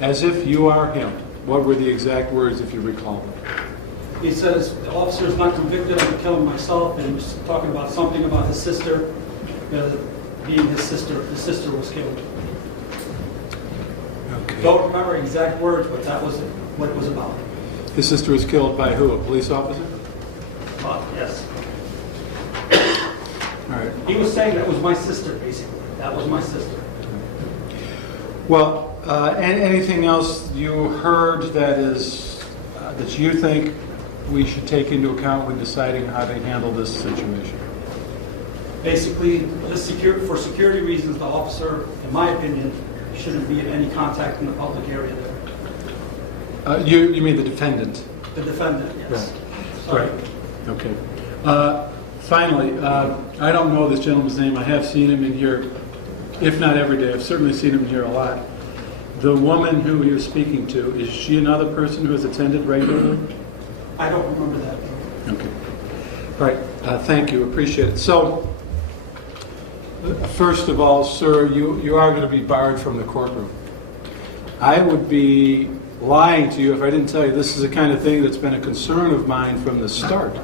as if you are him. What were the exact words, if you recall them? He says the officer is not convicted of killing myself, and was talking about something about his sister, being his sister. His sister was killed. Okay. Don't remember exact words, but that was what it was about. His sister was killed by who? A police officer? Yes. All right. He was saying that was my sister, basically. That was my sister. Well, anything else you heard that is that you think we should take into account when deciding how to handle this situation? Basically, just for security reasons, the officer, in my opinion, shouldn't be in any contact in the public area there. You mean the defendant? The defendant, yes. Right. Sorry. Right. Okay. Finally, I don't know this gentleman's name. I have seen him in here, if not every day. I've certainly seen him in here a lot. The woman who you're speaking to, is she another person who has attended regularly? I don't remember that. Okay. All right. Thank you. Appreciate it. So, first of all, sir, you are going to be barred from the courtroom. I would be lying to you if I didn't tell you this is the kind of thing that's been a concern of mine from the start.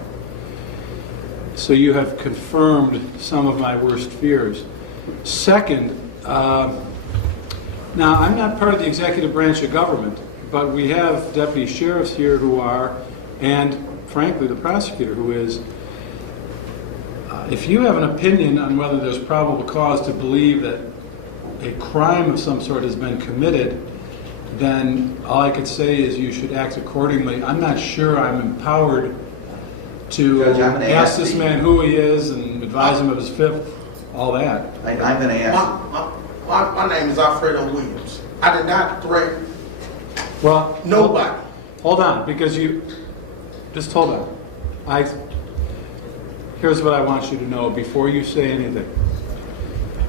So you have confirmed some of my worst fears. Second, now I'm not part of the executive branch of government, but we have deputy sheriffs here who are, and frankly the prosecutor who is. If you have an opinion on whether there's probable cause to believe that a crime of some sort has been committed, then all I could say is you should act accordingly. I'm not sure I'm empowered to Judge, I'm gonna ask ask this the- man who he is and advise him of his fifth, all that. I'm going to ask. My name is Alfredo Williams. I did not threaten Well, nobody. hold on, because you, just hold on. Here's what I want you to know before you say anything.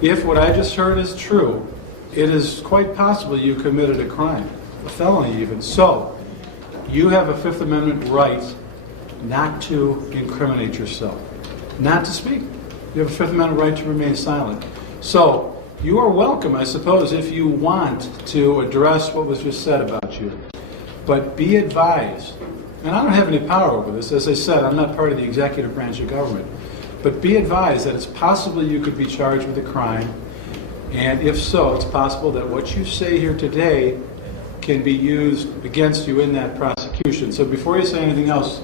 If what I just heard is true, it is quite possible you committed a crime, a felony even. So, you have a Fifth Amendment right not to incriminate yourself, not to speak. You have a Fifth Amendment right to remain silent. So, you are welcome, I suppose, if you want to address what was just said about you. But be advised, and I don't have any power over this. As I said, I'm not part of the executive branch of government. But be advised that it's possible you could be charged with a crime, and if so, it's possible that what you say here today can be used against you in that prosecution. So before you say anything else,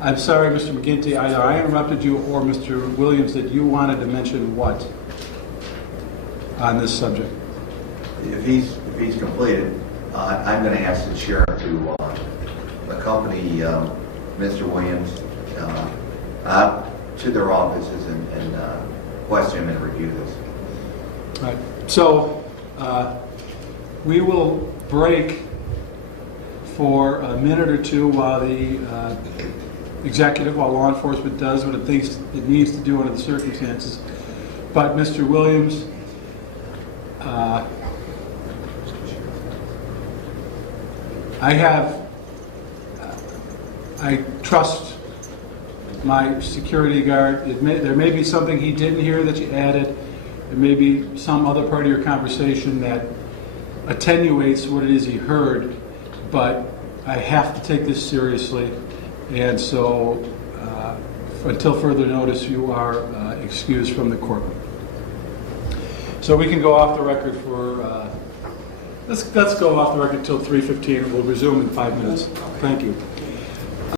I'm sorry, Mr. McGinty, either I interrupted you or Mr. Williams, that you wanted to mention what on this subject? If he's completed, I'm going to ask the sheriff to accompany Mr. Williams to their offices and question him and review this. All right. So we will break for a minute or two while the executive, while law enforcement does what it thinks it needs to do under the circumstances. But Mr. Williams, I trust my security guard. There may be something he didn't hear that you added. There may be some other part of your conversation that attenuates what it is he heard, but I have to take this seriously, and so until further notice, you are excused from the courtroom. So we can go off the record for, let's go off the record until 3:15, and we'll resume in 5 minutes. Thank you.